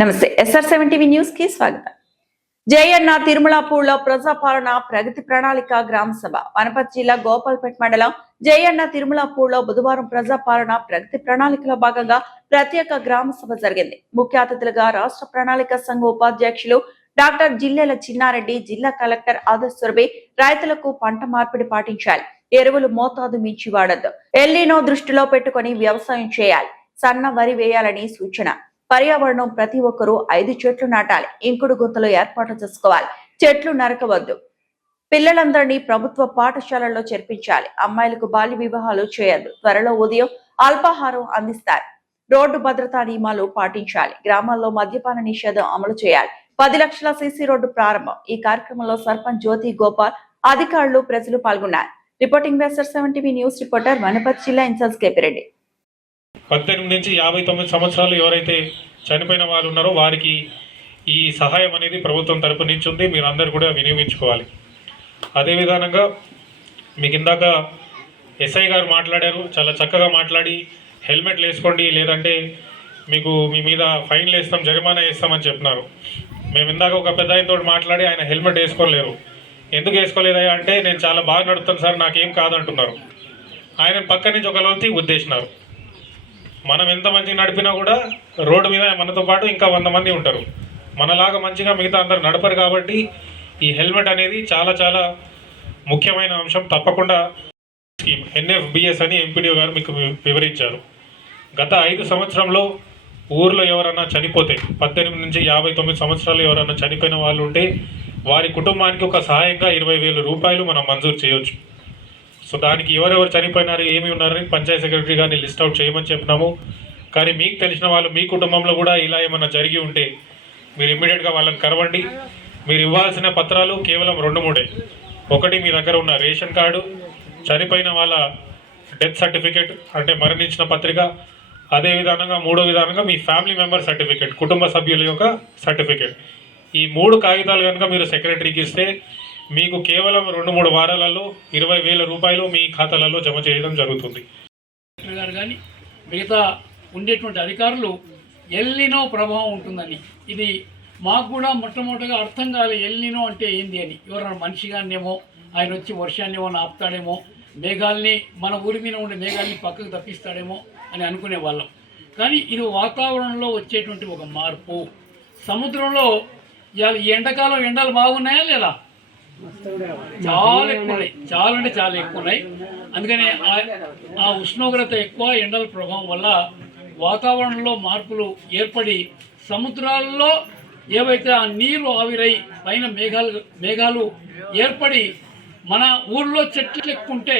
నమస్తే SR7 TV news కి స్వాగతం. జయన్న తిరుమలాపూర్లో ప్రజాపాలన ప్రగతి ప్రణాళిక గ్రామ సభ. వనపర్తి జిల్లా గోపాల్పేట మండలం జయన్న తిరుమలాపూర్లో బుధవారం ప్రజాపాలన ప్రగతి ప్రణాళికలో భాగంగా ప్రత్యేక గ్రామ సభ జరిగింది. ముఖ్య అతిథులుగా రాష్ట్ర ప్రణాళిక సంఘ ఉపాధ్యక్షులు డాక్టర్ జిల్లెల చిన్నారెడ్డి, జిల్లా కలెక్టర్ ఆదర్శురబి రైతులకు పంట మార్పిడి పాటించాలి, ఎరువులు మోతాదు మించి వాడద్దు, ఎల్లీనో దృష్టిలో పెట్టుకుని వ్యవసాయం చేయాలి, సన్న వరి వేయాలని సూచన. పర్యావరణం ప్రతి ఒక్కరూ 5 చెట్లు నాటాలి, ఇంకుడు గుంతలు ఏర్పాటు చేసుకోవాలి, చెట్లు నరకవద్దు, పిల్లలందరినీ ప్రభుత్వ పాఠశాలల్లో చేర్పించాలి, అమ్మాయిలకు బాల్య వివాహాలు చేయొద్దు, త్వరలో ఉదయం అల్పాహారం అందిస్తారు, రోడ్డు భద్రతా నియమాలు పాటించాలి, గ్రామాల్లో మద్యపాన నిషేధం అమలు చేయాలి, 10 లక్షల సీసీ రోడ్డు ప్రారంభం. ఈ కార్యక్రమంలో సర్పంచ్ జ్యోతి గోపాల్, అధికారులు, ప్రజలు పాల్గొన్నారు. Reporting SR7 TV news reporter Wanaparthy జిల్లా ఇన్ఛార్జ్ కేపిరెడ్డి. 18 నుంచి 59 సంవత్సరాలు ఎవరైతే చనిపోయిన వారు ఉన్నారో వారికి ఈ సహాయం అనేది ప్రభుత్వం తరపు నుంచి ఉంది, మీరు అందరూ కూడా వినియోగించుకోవాలి. అదే విధానంగా మీకు ఇందాక ఎస్ఐ గారు మాట్లాడారు, చాలా చక్కగా మాట్లాడి హెల్మెట్లు వేసుకోండి, లేదంటే మీకు మీ మీద ఫైన్లు వేస్తాం, జరిమానా వేస్తామని చెప్పినారు. మేము ఇందాక ఒక పెద్ద ఆయనతో మాట్లాడి ఆయన హెల్మెట్ వేసుకోలేరు. ఎందుకు వేసుకోలేదా అంటే నేను చాలా బాగా నడుపుతాను సార్, నాకేం కాదంటున్నారు. ఆయన పక్క నుంచి ఒక లోతి ఉద్దేశినారు. మనం ఎంత మంచిగా నడిపినా కూడా రోడ్డు మీద మనతో పాటు ఇంకా 100 మంది ఉంటారు. మనలాగా మంచిగా మిగతా అందరు నడపరు. కాబట్టి ఈ హెల్మెట్ అనేది చాలా చాలా ముఖ్యమైన అంశం. తప్పకుండా స్కీమ్ NFBS అని ఎంపీడీఓ గారు మీకు వివరించారు. గత 5 సంవత్సరంలో ఊర్లో ఎవరైనా చనిపోతే 18 నుంచి 59 సంవత్సరాలు ఎవరైనా చనిపోయిన వాళ్ళు ఉంటే వారి కుటుంబానికి ఒక సహాయంగా 20,000 రూపాయలు మనం మంజూరు చేయవచ్చు. సో దానికి ఎవరెవరు చనిపోయినారు, ఏమి ఉన్నారని పంచాయత్ సెక్రటరీ గారిని లిస్ట్ అవుట్ చేయమని చెప్పినాము. కానీ మీకు తెలిసిన వాళ్ళు మీ కుటుంబంలో కూడా ఇలా ఏమైనా జరిగి ఉంటే మీరు ఇమ్మీడియట్గా వాళ్ళని కలవండి. మీరు ఇవ్వాల్సిన పత్రాలు కేవలం 2-3. ఒకటి మీ దగ్గర ఉన్న రేషన్ కార్డు, చనిపోయిన వాళ్ళ డెత్ సర్టిఫికేట్ అంటే మరణించిన పత్రిక, అదే విధానంగా 3వ విధానంగా మీ ఫ్యామిలీ మెంబర్ సర్టిఫికేట్, కుటుంబ సభ్యుల యొక్క సర్టిఫికేట్. ఈ 3 కాగితాలు కనుక మీరు సెక్రటరీకి ఇస్తే మీకు కేవలం 2-3 వారాలలో 20,000 రూపాయలు మీ ఖాతాలలో జమ చేయడం జరుగుతుంది. గారు కానీ మిగతా ఉండేటువంటి అధికారులు ఎల్నినో ప్రభావం ఉంటుందని, ఇది మాకు కూడా మొట్టమొదటిగా అర్థం కాలే ఎల్నినో అంటే ఏంది అని. ఎవరైనా మనిషిగానేమో ఆయన వచ్చి వర్షాన్ని ఏమో ఆపుతాడేమో, మేఘాలని మన ఊరి మీద ఉండే మేఘాలని పక్కకు తప్పిస్తాడేమో అని అనుకునే వాళ్ళం. కానీ ఇది వాతావరణంలో వచ్చేటువంటి ఒక మార్పు. సముద్రంలో ఇవాళ ఈ ఎండాకాలం ఎండలు బాగున్నాయా లేదా? చాలా ఎక్కువ ఉన్నాయి, చాలా అంటే చాలా ఎక్కువ ఉన్నాయి. అందుకని ఆ ఉష్ణోగ్రత ఎక్కువ, ఎండల ప్రభావం వల్ల వాతావరణంలో మార్పులు ఏర్పడి సముద్రాల్లో ఏవైతే ఆ నీరు ఆవిరై పైన మేఘాలు ఏర్పడి మన ఊర్లో చెట్లు ఎక్కుంటే